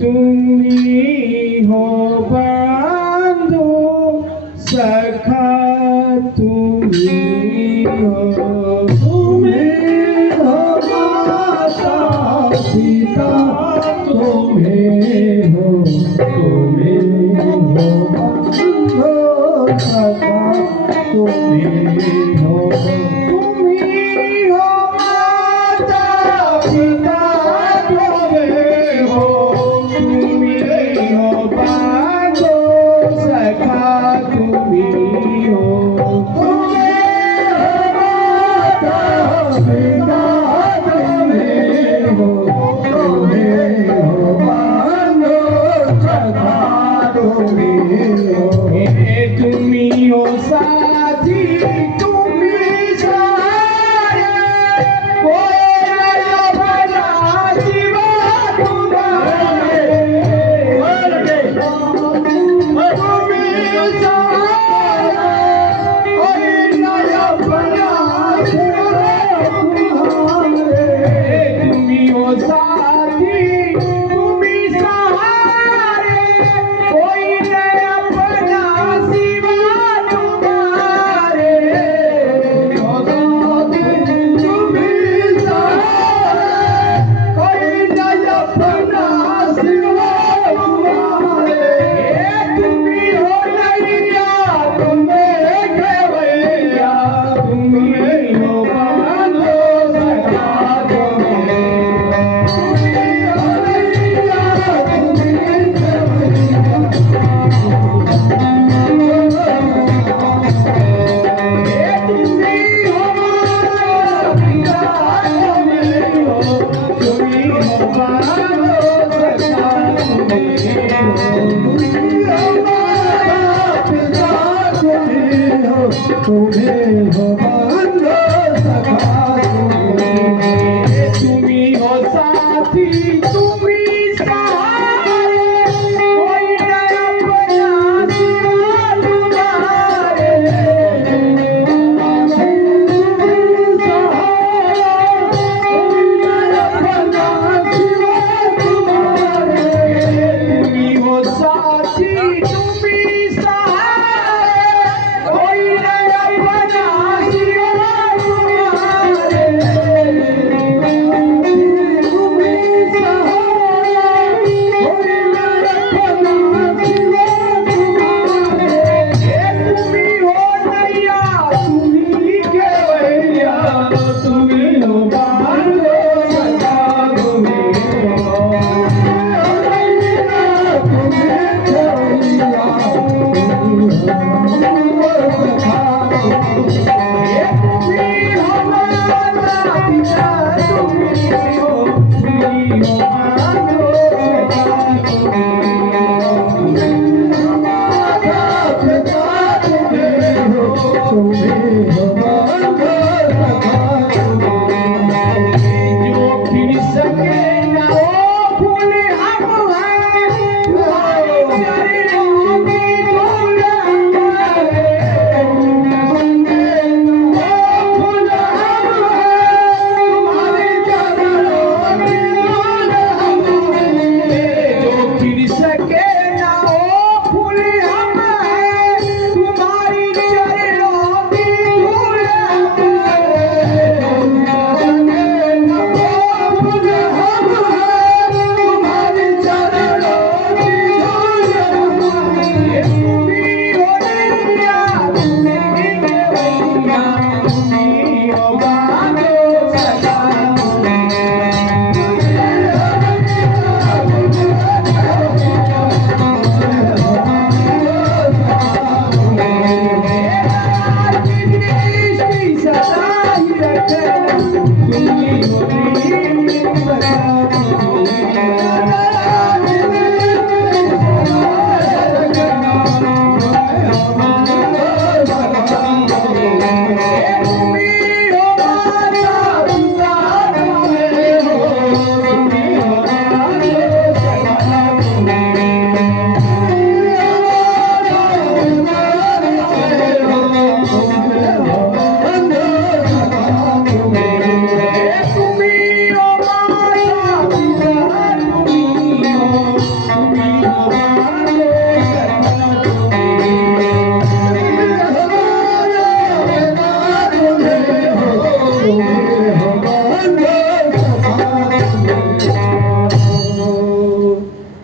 तुम्ही हो बंधु सखा तुम्ही हो तुम्हें हो माता पिता तुम्हें हो बंधु सखा तुम्हें हो माता पिता तुम्हें हो तुम्ही हो बंधु सखा तुम्ही हो तुम्ही हो साथी तुम्ही सहारे कोई नया बना जीवा तुम्हारे तुम्ही सहारे कोई नया बना जीवा तुम्हारे तुम्ही हो साथी तुम्ही सहारे कोई नया बना तुम्हें हो बंधु सखा तुम्ही हो साथी तुम्ही सहारे कोई नया बना जीवा तुम्हारे तुम्ही हो साथी तुम्ही सहारे कोई नया बना जीवा तुम्हारे तुम्ही हो नैया तुम्ही केवैया तुम्ही हो बंधु सखा तुम्ही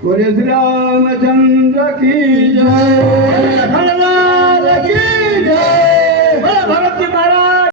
बोले श्री रामचंद्र की जय, हनुमान की जय, बोले भगत जी महाराज